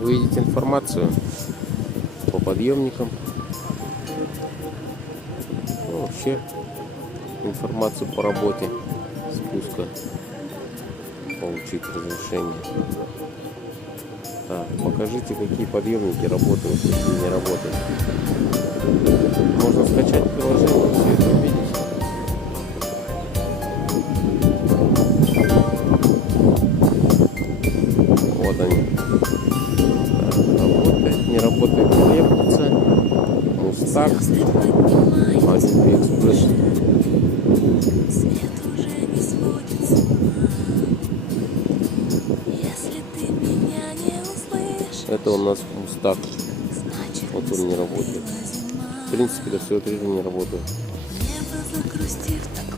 Вы видите информацию по подъемникам. Ну, вообще информацию по работе спуска. Получить разрешение. Так, покажите, какие подъемники работают, какие не работают. Можно скачать приложение, все это увидеть. Вот они. Так, работает, не работает лепница. Мустак. Один экспресс. Это у нас Мустак. Вот он не работает. В принципе, до всего трезвого не работает.